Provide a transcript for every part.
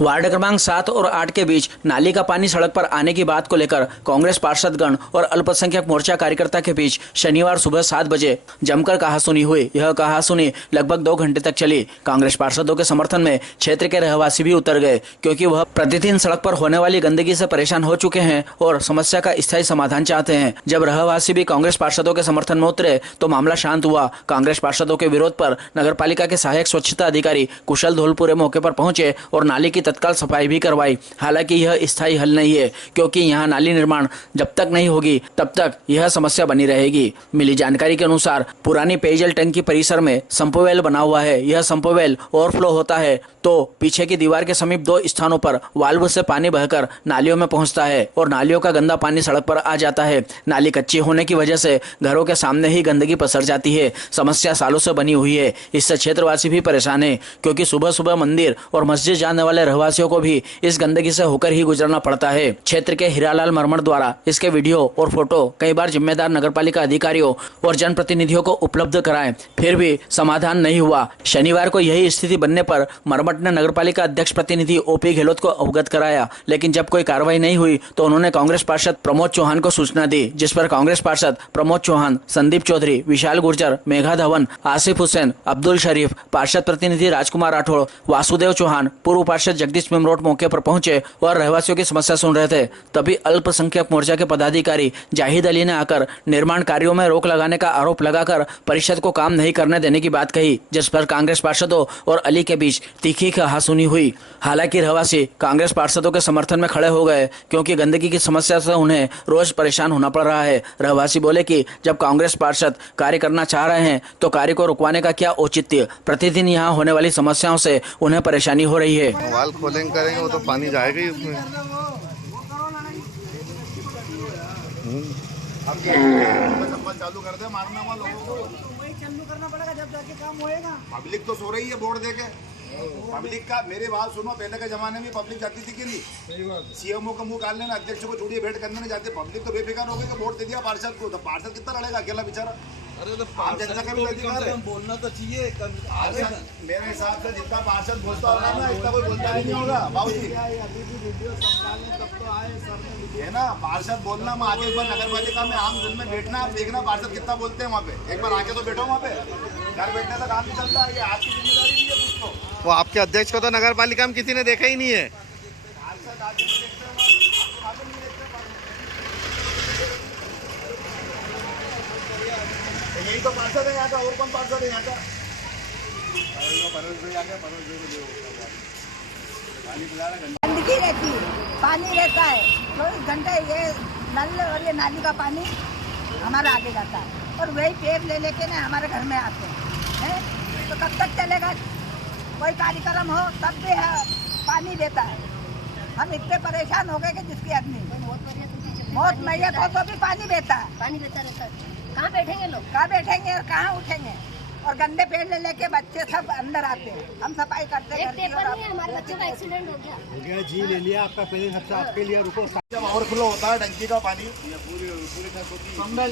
Ward क्रमांक 7 और 8 के बीच नाली का पानी सड़क पर आने की बात को लेकर कांग्रेस पार्षदगण और अल्पसंख्यक मोर्चा कार्यकर्ता के बीच शनिवार सुबह 7 बजे जमकर कहासुनी हुई। यह कहासुनी लगभग 2 घंटे तक चली। कांग्रेस पार्षदों के समर्थन में क्षेत्र के रहवासी भी उतर गए, क्योंकि वह प्रतिदिन सड़क पर होने वाली गंदगी से परेशान हो चुके हैं और समस्या का स्थायी समाधान चाहते हैं। जब रहवासी भी कांग्रेस पार्षदों के समर्थन में उतरे तो मामला शांत हुआ। कांग्रेस पार्षदों के विरोध पर नगरपालिका के सहायक स्वच्छता अधिकारी कुशल धौलपुरे मौके पर पहुंचे और नाली की तत्काल सफाई भी करवाई। हालांकि यह स्थायी हल नहीं है, क्योंकि यहां नाली निर्माण जब तक नहीं होगी तब तक यह समस्या बनी रहेगी। मिली जानकारी के अनुसार पुरानी पेयजल टंकी परिसर में संपवेल बना हुआ है। यह संपवेल ओवरफ्लो होता है तो पीछे की दीवार के समीप 2 स्थानों पर वाल्व से पानी बहकर नालियों में पहुंचता है और नालियों का गंदा पानी सड़क पर आ जाता है। नाली कच्ची होने की वजह से घरों के सामने ही गंदगी पसर जाती है। समस्या सालों से बनी हुई है। इससे क्षेत्रवासी भी परेशान है, क्योंकि सुबह सुबह मंदिर और मस्जिद जाने वाले रहवासियों को भी इस गंदगी से होकर ही गुजरना पड़ता है। क्षेत्र के हीरालाल मरमर द्वारा इसके वीडियो और फोटो कई बार जिम्मेदार नगरपालिका अधिकारियों और जनप्रतिनिधियों को उपलब्ध कराएं, फिर भी समाधान नहीं हुआ। शनिवार को यही स्थिति बनने पर मरमट ने नगरपालिका अध्यक्ष प्रतिनिधि ओपी गहलोत को अवगत कराया, लेकिन जब कोई कार्रवाई नहीं हुई तो उन्होंने कांग्रेस पार्षद प्रमोद चौहान को सूचना दी, जिस पर कांग्रेस पार्षद प्रमोद चौहान, संदीप चौधरी, विशाल गुर्जर, मेघा धवन, आसिफ हुसैन, अब्दुल शरीफ, पार्षद प्रतिनिधि राजकुमार राठौड़, वासुदेव चौहान, पूर्व पार्षद जगदीश मेमरोट मौके पर पहुंचे और रहवासियों की समस्या सुन रहे थे। तभी अल्पसंख्यक मोर्चा के पदाधिकारी जाहिद अली ने आकर निर्माण कार्यों में रोक लगाने का आरोप लगाकर परिषद को काम नहीं करने देने की बात कही, जिस पर कांग्रेस पार्षदों और अली के बीच तीखी कहासुनी हुई। हालांकि रहवासी कांग्रेस पार्षदों के समर्थन में खड़े हो गए, क्योंकि गंदगी की समस्या से उन्हें रोज परेशान होना पड़ रहा है। रहवासी बोले कि जब कांग्रेस पार्षद कार्य करना चाह रहे हैं तो कार्य को रुकवाने का क्या औचित्य। प्रतिदिन यहाँ होने वाली समस्याओं से उन्हें परेशानी हो रही है। वाल खोलेंगे करेंगे वो तो पानी जाएगा ही उसमें। चालू कर दे मारना हुआ लोगों को, वही चालू करना पड़ेगा जब जाके काम होएगा। पब्लिक तो सो रही है बोर्ड देके। पब्लिक का मेरी बात सुनो, पहले के जमाने में पब्लिक जाती थी कि नहीं? सीएमओ का मुंह काटने, अध्यक्ष को चूड़िए भेंट करने नहीं जाते। पब्लिक तो बेफिक्र हो गई कि वोट दे दिया पार्षद को, तो पार्षद कितना लड़ेगा अकेला बेचारा? अरे तो जनता का भी अधिकार है, बोलना तो चाहिए। मेरे हिसाब से जितना पार्षद बोलता होगा ना, इतना कोई बोलता नहीं होगा बाबूजी, है ना? पार्षद बोलना, मैं आगे एक बार नगरपालिका में आम जन में बैठना, आप देखना पार्षद कितना बोलते हैं वहाँ पे। एक बार आके तो बैठो वहाँ पे, घर बैठने तक काम नहीं चलता। ये आपकी जिम्मेदारी भी है कुछ तो। वो आपके अध्यक्ष को तो नगरपालिका में किसी ने देखा ही नहीं है। पार्षद आगे नहीं देखते हैं, आगे नहीं देखते। यही तो पार्षद है यहाँ का, और कौन पार्षद है यहाँ का? गंदगी रहती है, पानी रहता है 24 घंटे। ये नल और ये नाली का पानी हमारा आगे जाता है और वही पेड़ ले लेके ना हमारे घर में आते हैं। तो कब तक चलेगा? कोई कार्यक्रम हो तब भी है पानी देता है। हम इतने परेशान हो गए कि जिसकी आदमी मौत मैयत हो तो भी पानी देता है। पानी देता रहता है। कहाँ बैठेंगे लोग? कहाँ बैठेंगे और कहाँ उठेंगे? और गंदे पेड़ ले लेके बच्चे सब अंदर आते हैं। हम सफाई करते हैं। एक पेपर में हमारे बच्चे का एक्सीडेंट हो गया। जी ले लिया आपका, पहले सबसे आपके लिए रुको। जब ओवरफ्लो होता है टंकी का पानी, पूरी संभल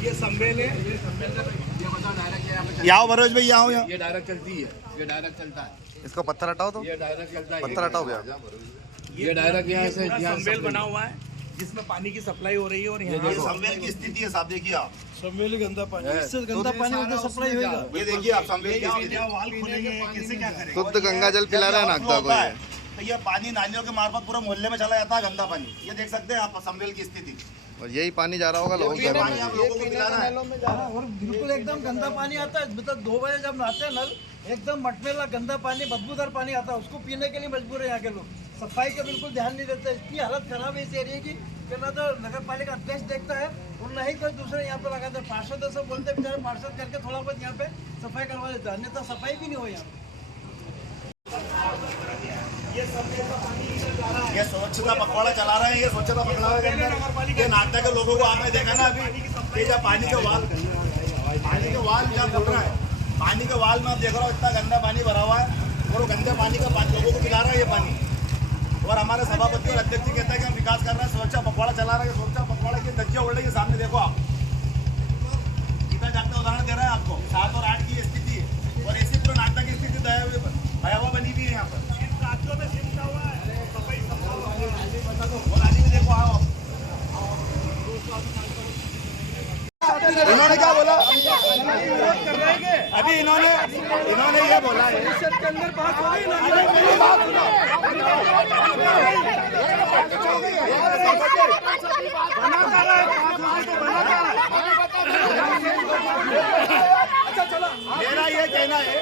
ये संभेल है, यहाँ मनोज भाई, यहाँ ये डायरेक्ट चलती है, ये डायरेक्ट चलता है। इसको पत्थर हटाओ तो, ये डायरेक्ट चलता है, पत्थर हटाओ भैया। ये डायरेक्ट यहाँ से संभेल बना हुआ है जिसमें पानी की सप्लाई हो रही है। और यहाँ संभेल की स्थिति है, साहब देखिए आप। संभेल गंदा पानी, इससे गंदा पानी उधर सप्लाई होगा। ये देखिए आप संभेल की स्थिति। वाल खोलेंगे कैसे, क्या करेंगे? शुद्ध गंगा जल पिला रहा है नागदा को ये। तो ये पानी नालियों के मार्फत पूरे मोहल्ले में चला जाता है, गंदा पानी। ये देख सकते हैं आप संभेल की स्थिति। और यही पानी जा रहा होगा लोगों के घरों पानी आप लोगों को पिला रहा है। और बिल्कुल एकदम गंदा पानी आता है। मतलब 2 बजे जब नहाते हैं नल, एकदम मटमेला गंदा पानी, बदबूदार पानी आता है। उसको पीने के लिए मजबूर है यहाँ के लोग। सफाई का बिल्कुल ध्यान नहीं देते। इतनी हालत खराब है इस एरिया की कि ना तो नगर पालिका अध्यक्ष देखता है और ना ही कोई दूसरे यहाँ पे लगाते हैं। पार्षद ऐसा बोलते हैं, बेचारे पार्षद करके थोड़ा बहुत यहाँ पे सफाई करवा देते हैं, अन्यथा सफाई भी नहीं हो यहाँ। ये स्वच्छता पखवाड़ा चला रहे हैं। ये स्वच्छता पखवाड़ा के अंदर ये नागदा के लोगों को आपने देखा ना अभी, ये जब पानी के वाल जब खुल रहा है, पानी के वाल में आप देख रहे हो इतना गंदा पानी भरा हुआ है और वो गंदे पानी का लोगों को पिला रहा है ये पानी। और हमारे सभापति और अध्यक्ष जी कहता है कि हम विकास कर रहे हैं, सुरक्षा पखवाड़ा चला रहे हैं, सुरक्षा पखवाड़ा की धज्जियां उड़ रही है, सामने देखो आप। सीधा जागता उदाहरण दे रहा है आपको। 7 और 8 की स्थिति है और ऐसी पूरा नागदा की स्थिति भयावह बनी हुई है यहाँ पर। और आगे भी देखो आओ। इन्होंने क्या बोला अभी? इन्होंने ये बोला है के अंदर बात हो गई ना। मेरा ये कहना है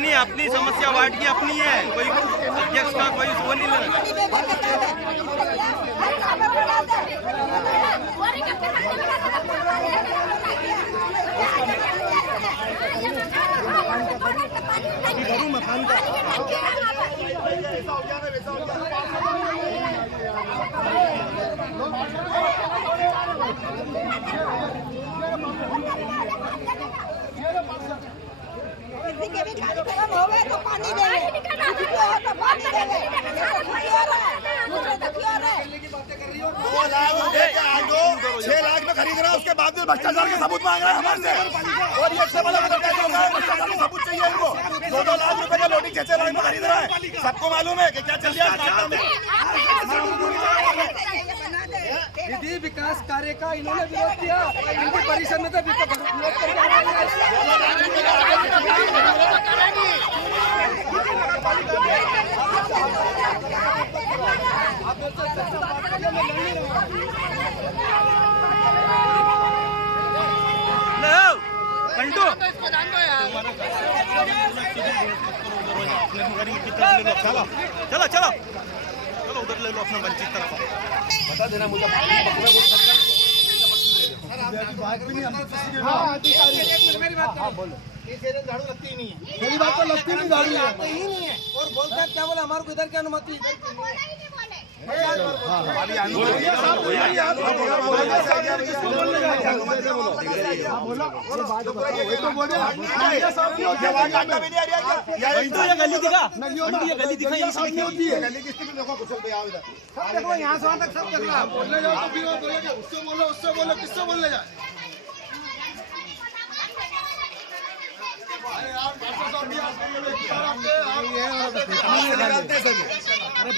नहीं, अपनी समस्या वार्ड की अपनी है, कोई अध्यक्ष का कोई वो नहीं लेना। के भी खाली खत्म हो गए तो पानी दे, तो पानी दे। 2 लाख रुपए का आलू 6 लाख में खरीद रहा है, उसके बाद भी भ्रष्टाचार के सबूत मांग रहा है हमारे से। और ये इससे बड़ा भ्रष्टाचार के सबूत चाहिए इनको। 2 लाख रुपए का लोटी 6 लाख में खरीद रहा है। सबको मालूम है कि क्या चल रहा है। निधि विकास कार्य का इन्होंने विरोध किया, इनकी परिषद में तो विरोध चलो चलो चलो उधर ले लो अपना वंचित तरफ। बता देना मुझे। झाड़ू लगती ही नहीं है। मेरी बात तो लगती नहीं, गाड़ी नहीं है। और बोलते हैं क्या बोले हमारे को इधर की अनुमति यहाँ से वहाँ तक सब देख रहा। बोलने जाओ तो बोलेगा उससे बोलो किससे बोलने जाए।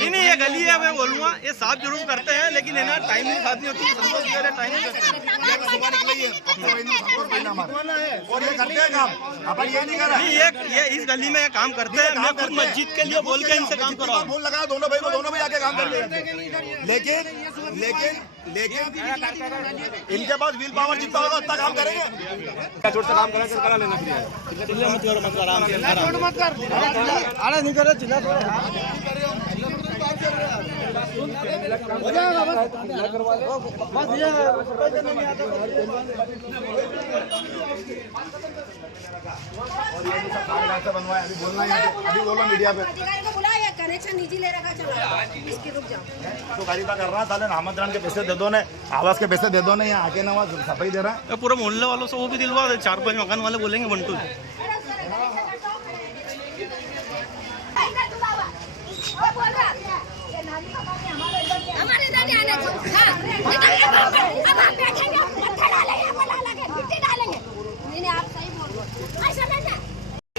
नहीं ये गली है, मैं बोलूँगा ये साफ जरूर करते हैं, लेकिन है ना टाइम नहीं साथ नहीं होती है। संतोष जी टाइम नहीं और ये करते हैं काम, अपन ये नहीं कर रहे। ये इस गली में काम करते हैं। मैं खुद मस्जिद के लिए बोल के इनसे काम कराऊँ। फोन लगाया दोनों भाई को, दोनों भाई आके काम कर रहे हैं। लेकिन इनके पास व्हील पावर जितना होगा उतना काम करेंगे। छोटे से काम करेंगे, करा लेना चाहिए। मत करो आराम से आना नहीं करे चिल्ला हो जाएगा बस ये बनवाया अभी बोलना है, अभी बोलो मीडिया पे। अधिकारी को बुलाया, कनेक्शन निजी ले रखा चला इसकी रुक जाओ। तो गरीबा कर रहा साले आमंत्रण के पैसे दे दो ने, आवास के पैसे दे दो ने, यहाँ आके नवा सफाई दे रहा है। पूरे मोहल्ले वालों से वो भी दिलवा दे। 4-5 मकान वाले बोलेंगे बंटू हमारे इधर नहीं आने दो। हाँ, अब आप बैठेंगे, पत्थर डालेंगे, मिट्टी डालेंगे। नहीं आप सही बोल रहे हो। ऐसा नहीं है।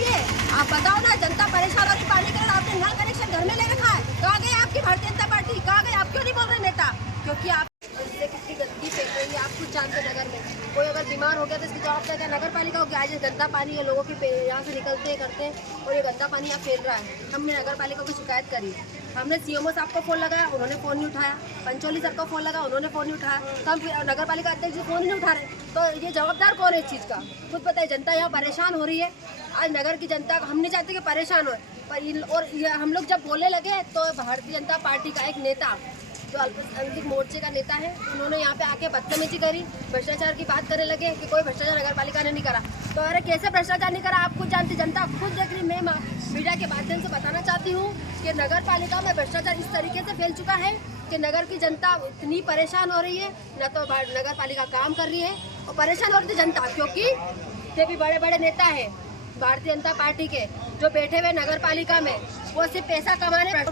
ये आप बताओ ना, जनता परेशान होती पानी के लिए, आपने नल कनेक्शन घर में ले रखा है। कहाँ गई आपकी भारतीय जनता पार्टी? कहाँ गई? आप क्यों नहीं बोल रहे नेता? क्योंकि आप कितनी गंदगी फेंक रही है, आप खुद जानते नगर में। कोई अगर बीमार हो गया तो इसकी जवाबदारी क्या नगर पालिका हो? आज गंदा पानी है, लोगों की यहाँ से निकलते हैं करते हैं और ये गंदा पानी यहाँ फैल रहा है। हमने नगर पालिका को शिकायत करी, हमने सीएमओ साहब को फ़ोन लगाया, उन्होंने फ़ोन नहीं उठाया। पंचोली सर को फ़ोन लगा, उन्होंने फ़ोन नहीं उठाया। तो हम नगर पालिका अध्यक्ष जी फ़ोन ही नहीं उठा रहे, तो ये जवाबदार कौन है इस चीज़ का? खुद पता है जनता यहाँ परेशान हो रही है। आज नगर की जनता हम नहीं चाहते कि परेशान हो, पर हम लोग जब बोलने लगे तो भारतीय जनता पार्टी का एक नेता जो अल्पसंख्यक मोर्चे का नेता है, उन्होंने यहाँ पे आके बदतमीजी करी, भ्रष्टाचार की बात करने लगे कि कोई भ्रष्टाचार नगर पालिका ने नहीं करा। तो अरे कैसे भ्रष्टाचार नहीं करा? आप खुद जानती, जनता खुद देख रही। मैं मीडिया के माध्यम से बताना चाहती हूँ कि नगर पालिका में भ्रष्टाचार इस तरीके से फैल चुका है कि नगर की जनता इतनी परेशान हो रही है, न तो नगर पालिका काम कर रही है और परेशान हो रही थी जनता, क्योंकि ये भी बड़े बड़े नेता है भारतीय जनता पार्टी के जो बैठे हुए नगर पालिका में, वो सिर्फ पैसा कमाने।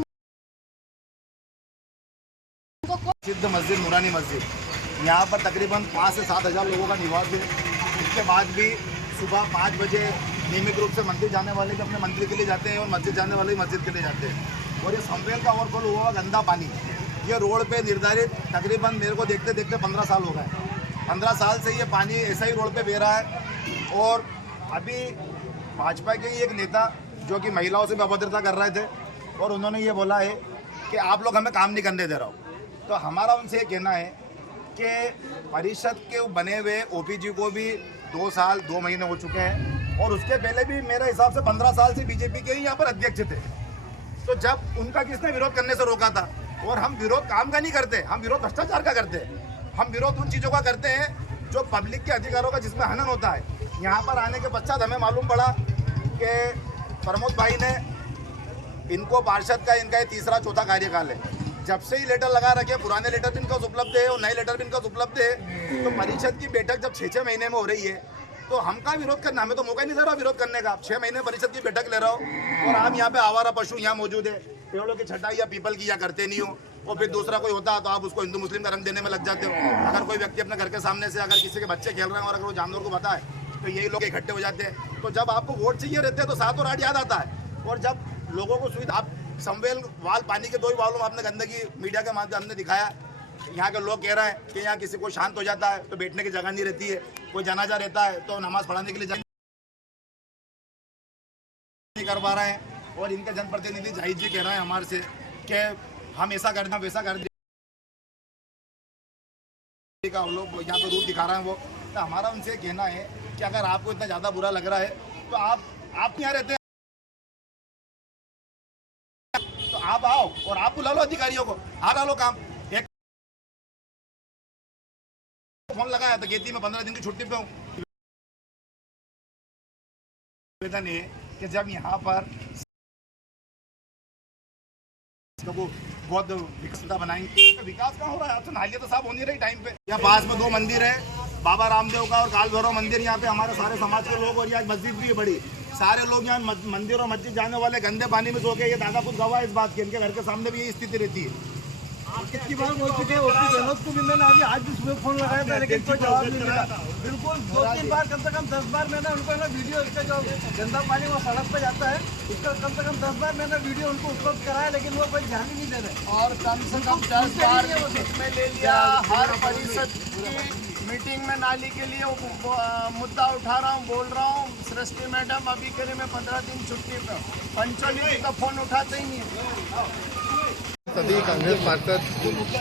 सिद्ध मस्जिद, नूरानी मस्जिद, यहाँ पर तकरीबन 5 से 7 हज़ार लोगों का निवास है। इसके बाद भी सुबह 5 बजे नियमित रूप से मंदिर जाने वाले भी अपने मंदिर के लिए जाते हैं और मस्जिद जाने वाले भी मस्जिद के लिए जाते हैं। और ये समवेल का ओवरफ्लो हुआ गंदा पानी, ये रोड पे निर्धारित तकरीबन मेरे को देखते देखते 15 साल हो गए। 15 साल से ये पानी ऐसा ही रोड पे बह रहा है। और अभी भाजपा के ही एक नेता जो कि महिलाओं से भी अभद्रता कर रहे थे और उन्होंने ये बोला है कि आप लोग हमें काम नहीं करने दे रहा हो। तो हमारा उनसे ये कहना है कि परिषद के बने हुए ओपीजी को भी 2 साल 2 महीने हो चुके हैं और उसके पहले भी मेरे हिसाब से 15 साल से बीजेपी के ही यहाँ पर अध्यक्ष थे। तो जब उनका किसने विरोध करने से रोका था? और हम विरोध काम का नहीं करते, हम विरोध भ्रष्टाचार का करते हैं। हम विरोध उन चीज़ों का करते हैं जो पब्लिक के अधिकारों का जिसमें हनन होता है। यहाँ पर आने के पश्चात हमें मालूम पड़ा कि प्रमोद भाई ने इनको पार्षद का इनका ये 3रा 4था कार्यकाल है। जब से ही लेटर लगा रखे, पुराने लेटर भी इनका उपलब्ध है और नए लेटर भी इनका उपलब्ध है। तो परिषद की बैठक जब 6-6 महीने में हो रही है तो हम का विरोध करना? हमें तो मौका ही नहीं दे रहा विरोध करने का। 6 महीने परिषद की बैठक ले रहा हो और आप यहाँ पे आवारा पशु यहाँ मौजूद है, पेड़ों की छटाई या पीपल की या करते नहीं हो। और फिर दूसरा कोई होता तो आप उसको हिंदू मुस्लिम का रंग देने में लग जाते हो। अगर कोई व्यक्ति अपने घर के सामने से अगर किसी के बच्चे खेल रहे हैं और अगर वो जानवर को पता है तो यही लोग इकट्ठे हो जाते हैं। तो जब आपको वोट चाहिए रहते हैं तो 7 और 8 याद आता है। और जब लोगों को सुविधा, आप समवेल वाल पानी के 2 ही वालों में आपने गंदगी मीडिया के माध्यम हमने दिखाया। यहाँ के लोग कह रहे हैं कि यहाँ किसी को शांत हो जाता है तो बैठने की जगह नहीं रहती है, कोई जनाजा रहता है तो नमाज पढ़ाने के लिए नहीं कर पा रहे हैं। और इनके जनप्रतिनिधि जाहिद जी कह रहे हैं हमारे से कि हम ऐसा कर दें वैसा कर दें, लोग यहाँ पे रूप दिखा रहे हैं वो। तो हमारा उनसे कहना है कि अगर आपको इतना ज़्यादा बुरा लग रहा है तो आप यहाँ रहते हैं तो आप आओ और आप बुला लो अधिकारियों को, आ लो काम। एक फोन लगाया तो कहती मैं 15 दिन की छुट्टी पे हूँ। निवेदन है कि जब यहाँ पर बहुत विकसित बनाएंगे तो विकास कहाँ हो रहा है? आप तो नालियाँ तो साफ हो नहीं रही टाइम पे। यहाँ पास में 2 मंदिर है, बाबा रामदेव का और काल भैरव मंदिर। यहाँ पे हमारे सारे समाज के लोग और यहाँ मस्जिद भी है बड़ी, सारे लोग यहाँ मंदिर और मस्जिद जाने वाले गंदे पानी में सो के, ये दादा खुद गवाह है इस बात की, इनके घर के सामने भी यही स्थिति रहती है। कितनी बार बोल चुके हैं, ओपी गहलोत को भी मैंने अभी आज भी सुबह फोन लगाया था लेकिन कोई जवाब नहीं मिला। बिल्कुल 2-3 बार, कम से कम 10 बार मैंने उनको ना वीडियो, इसका जो गंदा पानी वो सड़क पे जाता है उसका कम से कम 10 बार मैंने वीडियो उनको उपलब्ध कराया लेकिन वो कोई ध्यान ही नहीं दे रहे। और कम से कम 10 बार में ले लिया। हर परिषद की मीटिंग में नाली के लिए मुद्दा उठा रहा हूँ, बोल रहा हूँ सृष्टि मैडम अभी करीब मैं 15 दिन छुट्टी पे। पंचोली का फोन उठाते ही नहीं है। सभी कांग्रेस पार्षद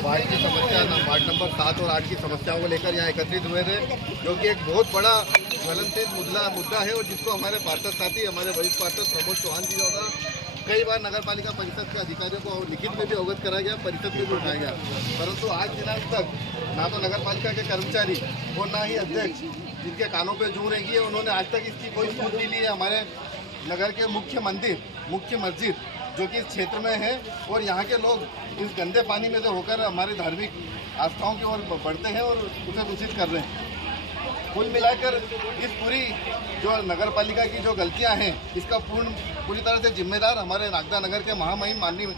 वार्ड की समस्या, वार्ड नंबर 7 और 8 की समस्याओं को लेकर यहाँ एकत्रित हुए थे, जो कि एक बहुत बड़ा ज्वलनशील मुद्दा है और जिसको हमारे पार्षद साथी, हमारे वरिष्ठ पार्षद प्रमोद चौहान जी द्वारा कई बार नगर पालिका परिषद के अधिकारियों को लिखित में भी अवगत कराया गया, परिषद में भी उठाया गया, परंतु आज दिनांक तक ना तो नगर पालिका के कर्मचारी और ना ही अध्यक्ष जिनके कानों पर जू रहेगी उन्होंने आज तक इसकी कोई सूझ नहीं ली है। हमारे नगर के मुख्य मंदिर, मुख्य मस्जिद जो कि इस क्षेत्र में है और यहाँ के लोग इस गंदे पानी में से होकर हमारी धार्मिक आस्थाओं की ओर बढ़ते हैं और उसे दूषित कर रहे हैं। कुल मिलाकर इस पूरी जो नगर पालिका की जो गलतियाँ हैं इसका पूरी तरह से जिम्मेदार हमारे नागदा नगर के महामहिम माननीय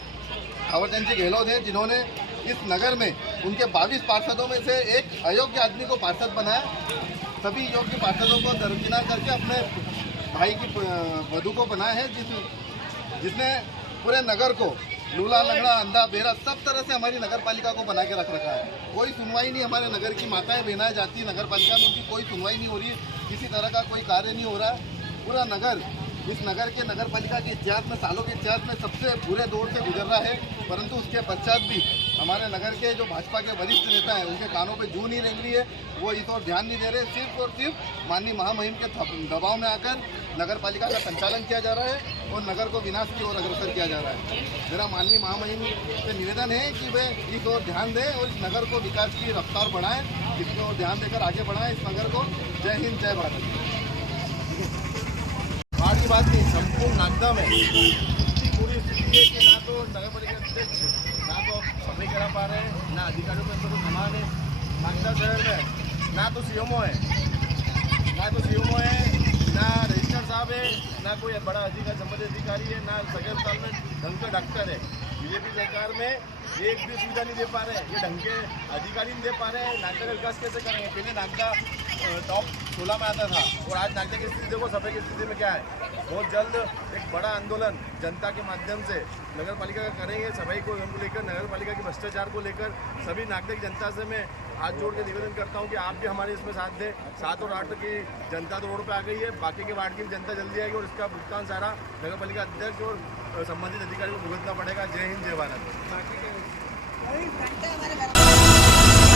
थावरचंद जी गहलोत हैं, जिन्होंने इस नगर में उनके 22 पार्षदों में से एक अयोग्य आदमी को पार्षद बनाया। सभी योग्य पार्षदों को दरकिनार करके अपने भाई की वधू को बनाया है, जिसने पूरे नगर को लूला लंगड़ा अंधा बेरा सब तरह से हमारी नगर पालिका को बना के रख रखा है। कोई सुनवाई नहीं, हमारे नगर की माताएं बहनाएं जाती है नगर पालिका में, उनकी कोई सुनवाई नहीं हो रही है, किसी तरह का कोई कार्य नहीं हो रहा है। पूरा नगर इस नगर के नगर पालिका के इतिहास में, सालों के इतिहास में सबसे बुरे दौर से गुजर रहा है। परंतु उसके पश्चात भी हमारे नगर के जो भाजपा के वरिष्ठ नेता हैं उनके कानों पे जू नहीं रेंग रही है, वो इस और ध्यान नहीं दे रहे। सिर्फ और सिर्फ माननीय महामहिम के दबाव में आकर नगर पालिका का संचालन किया जा रहा है और नगर को विनाश की ओर अग्रसर किया जा रहा है। मेरा माननीय महामहिम से निवेदन है कि वे इस ओर ध्यान दें और इस नगर को विकास की रफ्तार बढ़ाएं, इसकी ओर ध्यान देकर आगे बढ़ाएं इस नगर को। जय हिंद, जय भारत। बात की बात नहीं, संपूर्ण नागदा में इतनी पूरी स्थिति है कि ना तो नगर पालिका अध्यक्ष ना तो सफाई करा पा रहे हैं, ना अधिकारियों के अंदर कोई समान है। नागदा शहर में ना तो सीएमओ है, ना रजिस्ट्रार साहब है, ना कोई बड़ा अधिकारी संबंधित अधिकारी है, ना सगे अस्पताल में ढंग का डॉक्टर है। बीजेपी सरकार में एक भी सुविधा नहीं दे पा रहे, ये ढंग के अधिकारी नहीं दे पा रहे हैं। नागदा का विकास कैसे करेंगे? पहले नागदा टॉप 16 में आता था और आज नागदा की स्थिति देखो, सफाई की स्थिति में क्या है। बहुत जल्द एक बड़ा आंदोलन जनता के माध्यम से नगर पालिका का करेंगे, सफाई को लेकर, नगर पालिका के भ्रष्टाचार को लेकर। सभी नागदा की जनता से मैं हाथ जोड़ के निवेदन करता हूं कि आप भी हमारे इसमें साथ दें। 7 और 8 की जनता तो रोड पे आ गई है, बाकी के वार्ड की जनता जल्दी आएगी और इसका भुगतान सारा नगर पालिका अध्यक्ष और संबंधित अधिकारी को भुगतना पड़ेगा। जय हिंद, जय भारत।